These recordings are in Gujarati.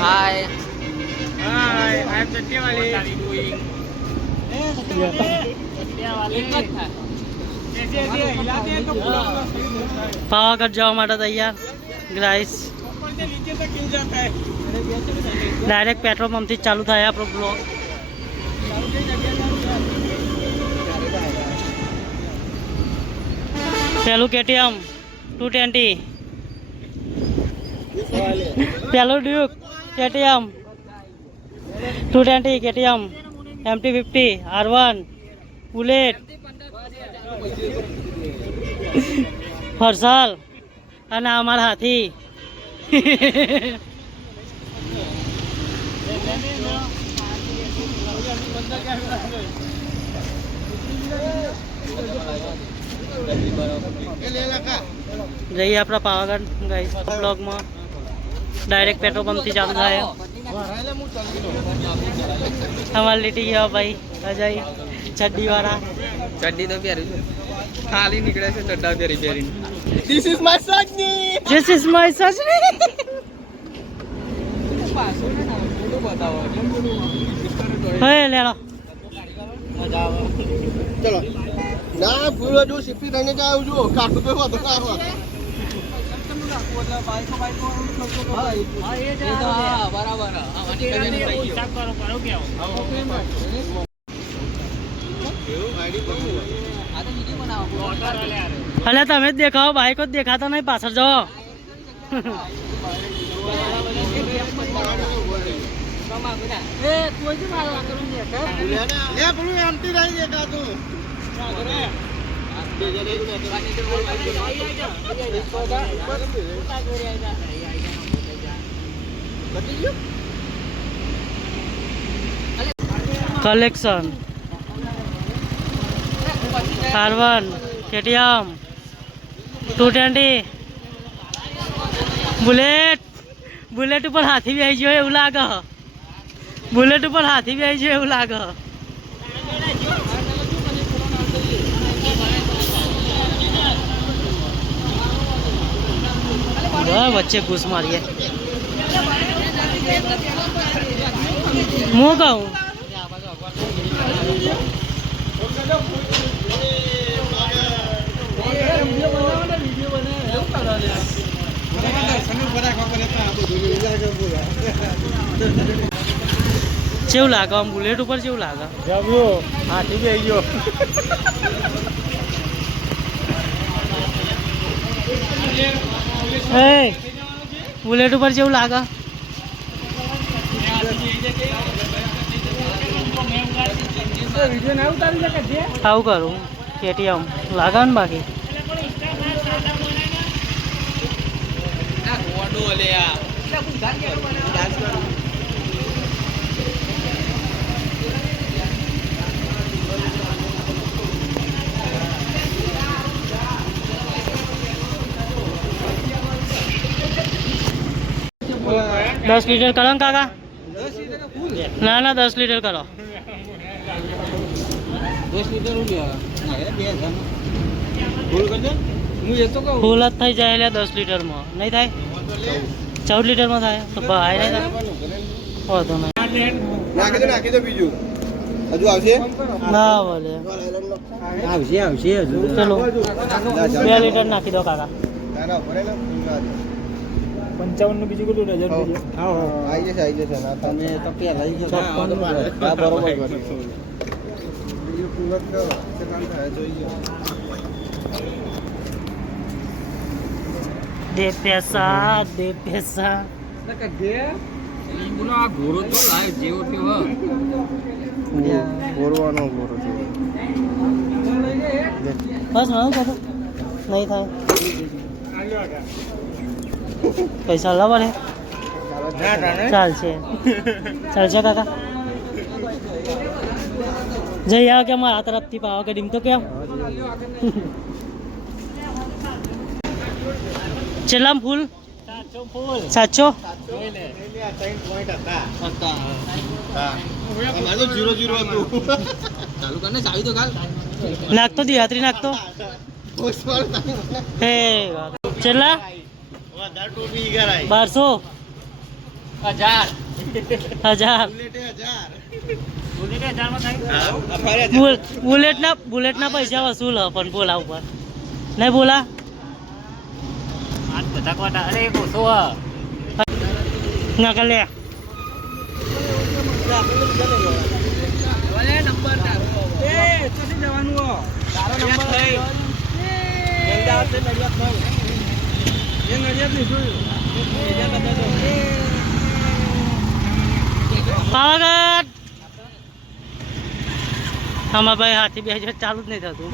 Hi. Hi, I am Satyawali. What are you doing? Pavagadh जाओ हमारा तैयार गाइस डायरेक्ट पेट्रोल पंप थी चालू था आप लोग ब्लॉग पेलू KTM 220 पेलू Duke KTM 220 KTM MT50 R1 Bullet Harshal અને અમારા હાથી જઈએ આપણા પાવાગઢ ગાઈસ બ્લોગમાં ડાયરેક્ટ પેટ્રોલ પંપથી ચાલુ થાય અમારે લીટી ગયા ભાઈ અજય ચડ્ડી વાળા ચડ્ડી તો પહેરી ખાલી નીકળે છે ચડ્ડા પહેરી પહેરીને. This is my Sajni. This is my Sajni. હે લેલો ચલો ના પૂરો જો સિફ્ટી થઈને જાવ જો કાટો તો હતો કાકો બરાબર અલે તમે જ દેખાઓ બાઈકો જ દેખાતા નહીં પાછળ જાઓ કલેક્શન R1 KTM 220 બુલેટ ઉપર હાથી બેસી ગયો એવું લાગે બુલેટ ઉપર હાથી બેસી ગયો એવું લાગે વચ્ચે ઘૂસ મારીએ હું કહું કેવું લાગે આમ બુલેટ ઉપર કેવું લાગે હાથી બી આવી ગયો બુલેટ ઉપર કેવું લાગે આવું કરું KTM લાગે ને બાકી दस लीटर करो न काका ना 10 लीटर करो 10 લીટર फूल જ થઈ જાય એટલે 10 લીટરમાં નહીં થાય 14 લીટરમાં થાય તો ભાઈ નહીં થાય વાંધો નહીં નાખી દો બીજું હજુ આવશે ના બોલે આવશે હજુ ચલો 2 લીટર નાખી દો કાકા ના ભરે ને 55 નું બીજું કેટલું ડઝન બીજું આવી જશે ના તમે તો પહેલા આવી ગયો હા બરોબર બીજું પૂરત કરો કામ થાય જોઈએ દે પૈસા બોલો આ ઘોડો તો લાય જેવો તેવો બોરવાનો બોરો છે બસ ના કાકા નહીં થાય પૈસા લાવવા ને ચાલશે કાકા જઈ આવ કે મારા તરફથી પાવાગઢ એમ તો કેમ છેલ્લામ ફૂલ 700 ચાલુ કરને ચાવી તો કાલ નાખતો દિહાત્રી નાખતો હે છેલ્લા 1200 1000 બુલેટના પૈસા વસૂલ હ પણ બોલા ઉપર નહીં બોલા ના કર લે પાવાગઢ આમાં ભાઈ હાથી 2000 ચાલુ જ નહીં થતું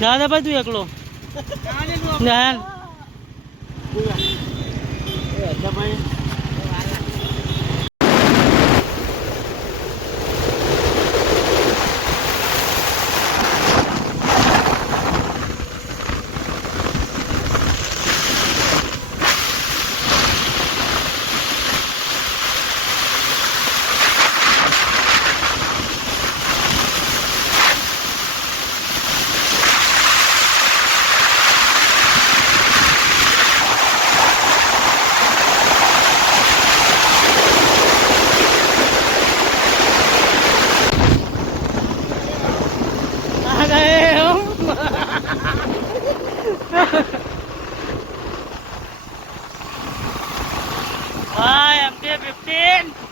જા દે ભાઈ તું એકલો જા MT-15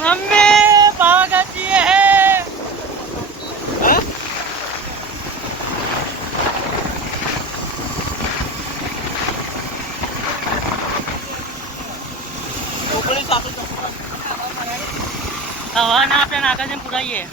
मम्मी पावागढ़ दिए है हवा ना अपने नाका से पूरा ये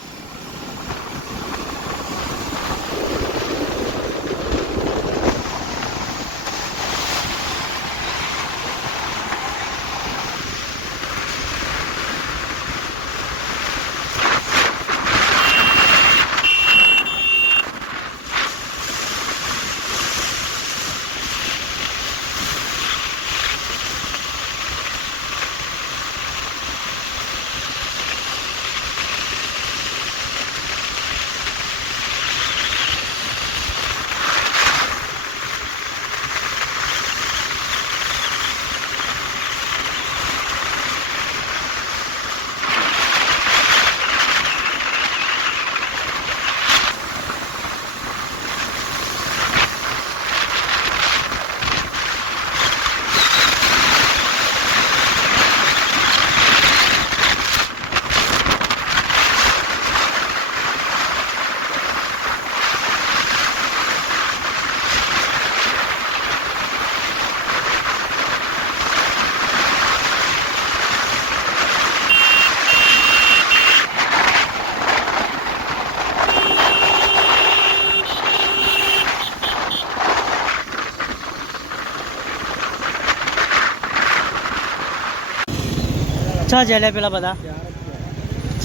अच्छा जेल पेला बता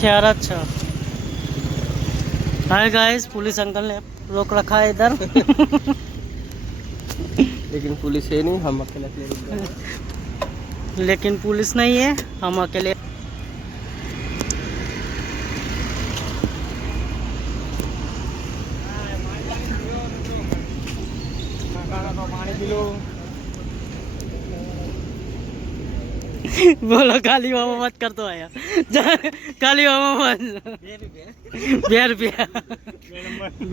4 हाय गाइस पुलिस अंकल ने रोक रखा है इधर लेकिन पुलिस है नहीं, हम अकेले लेकिन पुलिस नहीं है, हम अकेले बोलो खाली मामा मत कर तो आया खाली मामा मत 2 रुपया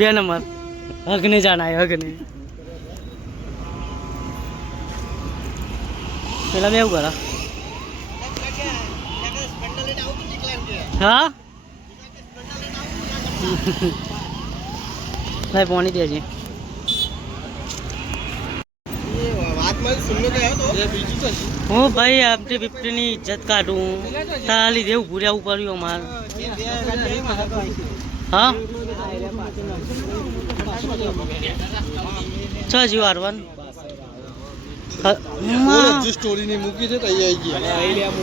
2 नंबर अग्नि जाना है अग्नि પેલા મેં એવું કરા હા ભાઈ પાણી દેજે વાત મારી સુનને તો આવ્યો તો બીજું તો હું ભાઈ આપણી પીપળીની ઇજ્જત કાઢું તારા લીધે ઊભું રહેવું પડ્યું અમારે હા છ જીવ હારવાનું સ્ટોરી ની મૂકી છે તો અહીંયા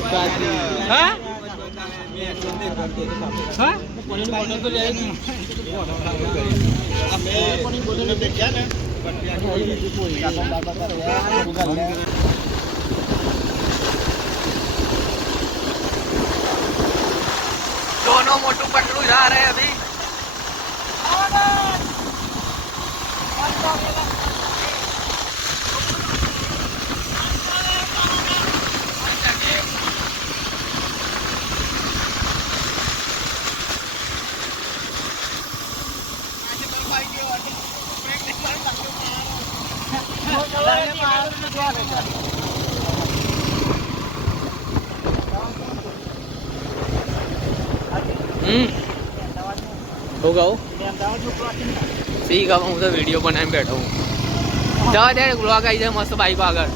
दोनों मोटू पटलू जा रहे हैं अभी होगा वो ठीक है હું તો વિડીયો બનાવીને બેઠો હું જવા દે વ્લોગ આવી જાય મસ્ત બાઈક આગળ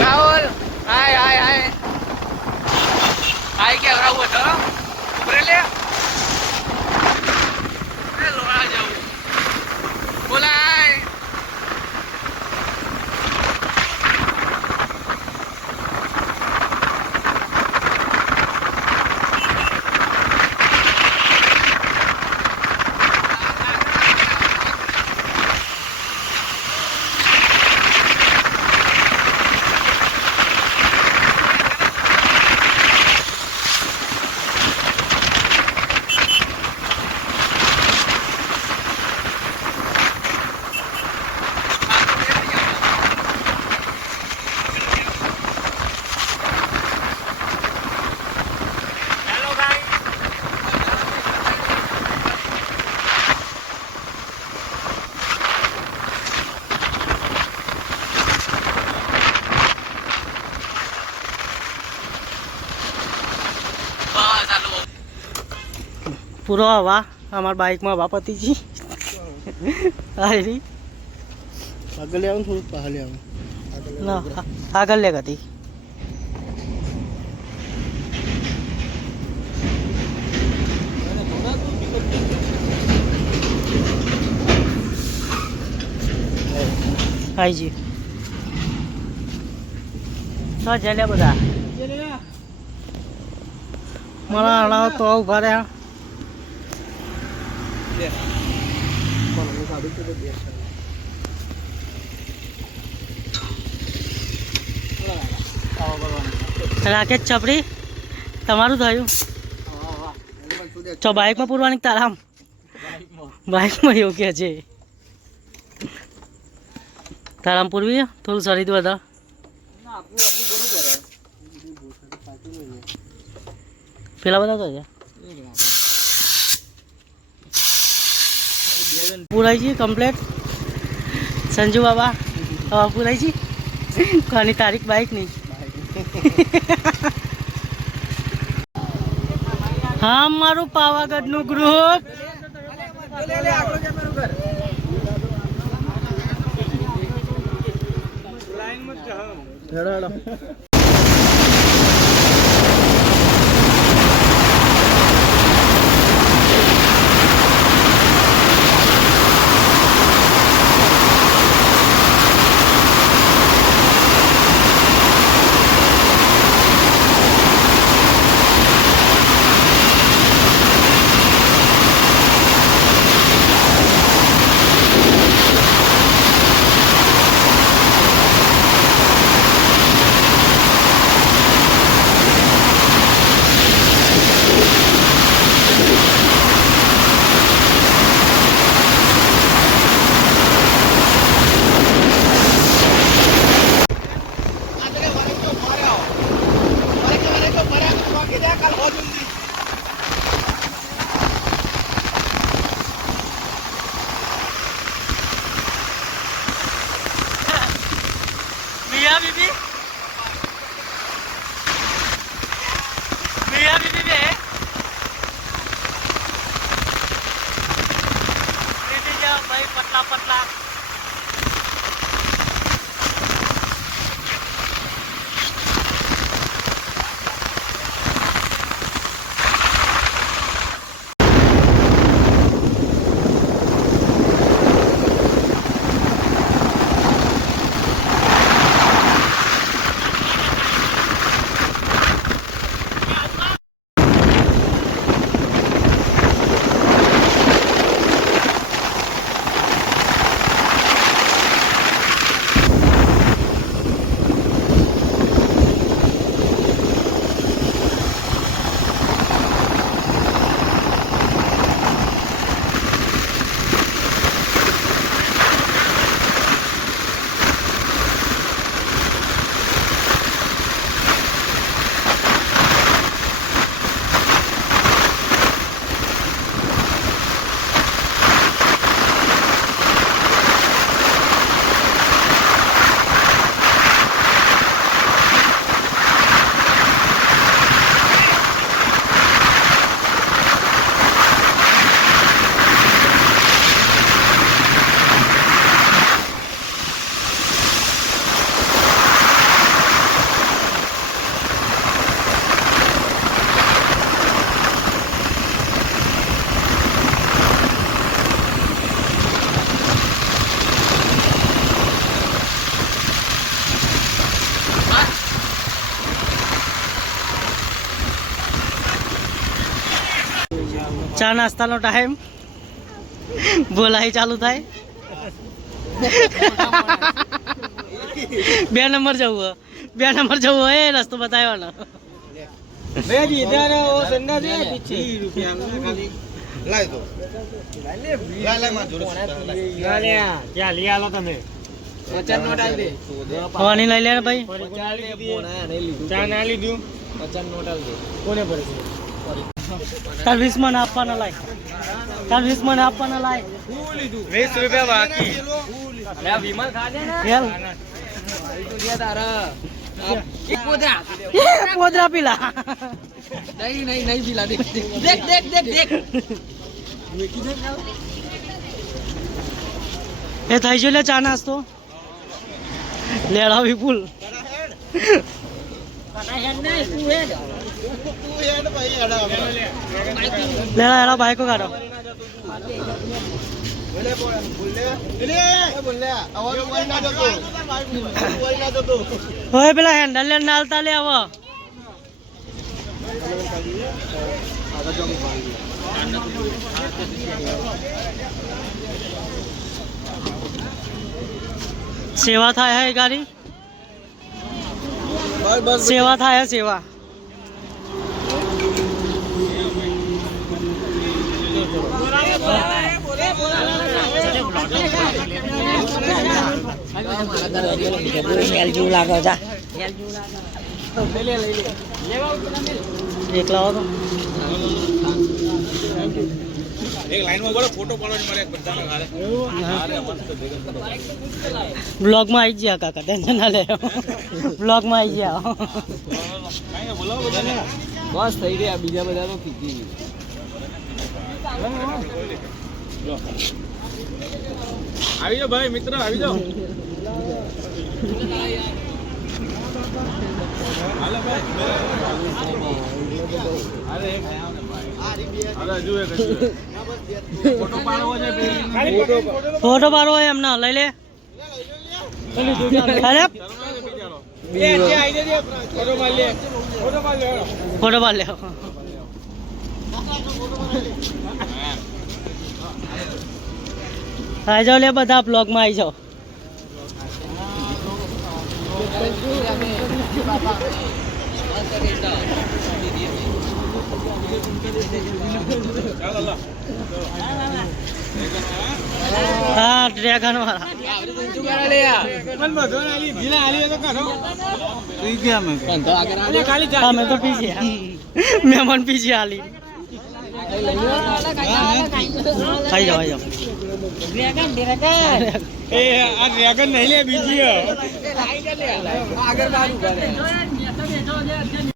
રાહુલ હાય હાય હાય હાય કે રાહુલ હતો ઉભરે લે લોડા જાઉં બોલાય પૂરો હવા અમારા બાઇકમાં હવા પતીજી આગળ આવું થોડું પહાડે આવું ના આગળ લે ગતી આઈજી તો જલ્યા બધા મારા હણાવ તો ઉભા રહ્યા રાકેશ છપરી તમારું થયું તો બાઇકમાં પૂરવાની તારામ બાઇકમાં એવું કે છે તારામ પૂરવી થોડું શરીર બધા પેલા બધા તો છે પૂરાઈ છે કમ્પ્લેટ સંજુ બાબા હવા પૂરાઈ છે કોની તારીખ બાઇક નહીં હા મારું પાવાગઢનું ગ્રુપ ચા નાસ્તાનો ટાઈમ બોલાઈ ચાલુ થાય 2 નંબર જવું હોય રસ્તો બતાવ્યો પાણી લઈ લે ને ભાઈ તાર 20 મને આપવાના લાય 20 રૂપિયા બાકી વિમલ ખાજે ને પોદરા પીલા નહીં પીલા દેખ એ થઈ ગયો લે ચા નાસ્તો લેડા વિપુલ લેડા બાઈકો કાઢો હોય પેલા હેન્ડલ ને નાલતા લે આવો સેવા થાય હે ગાડી સેવા થાય સેવા એકલા હતો બ્લોગ માં આવી ગયા કાકા ટેન્શન ના લે બ્લોગ માં આવી ગયા બસ થઈ ગયા બીજા બધા તો કીધી આવી જાઓ ભાઈ મિત્ર આવી જાઓ ફોટો પાડવો એમ ના લઈ લે અરે ફોટો પાડ લે આવી જાઓ લે બધા બ્લોગ માં આવી જાઓ હા ડ્રેગન વાળા મેં તો પીછે મહેમાન પીછે હાલી આવી જાઓ ડ્રેગન નહીં લે બીજી આગળ